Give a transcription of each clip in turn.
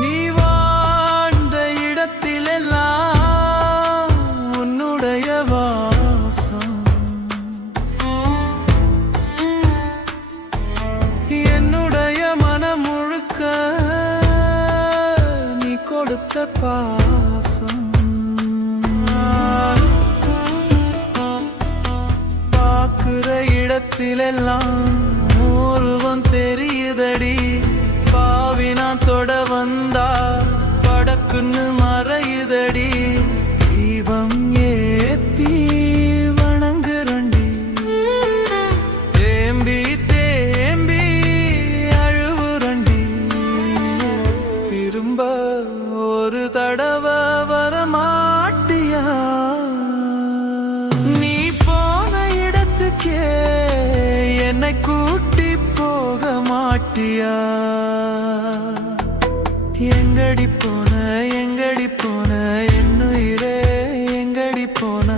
நீ வாழ்ந்த இடத்திலெல்லாம் உன்னுடைய வாசம் என்னுடைய மனம் முழுக்க நீ கொடுத்த பாசம் பார்க்கிற இடத்திலெல்லாம் உருவம் தெரியுதடி பாவி நான் தொட வந்தா படக்குன்னு மறையுதடி தீபம் ஏத்தி வணங்குறண்டி தேம்பி தேம்பி அழுவுறண்டி திரும்ப ஒரு தடவை வரமாட்டியா நீ போன இடத்துக்கே என்னை கூட்டி போக மாட்டியா எங்கடி போன என்னுயிரே எங்கடி போன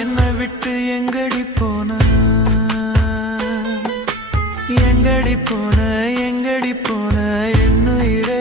என்னை விட்டு எங்கடி போன எங்கடி போன என்னுயிரே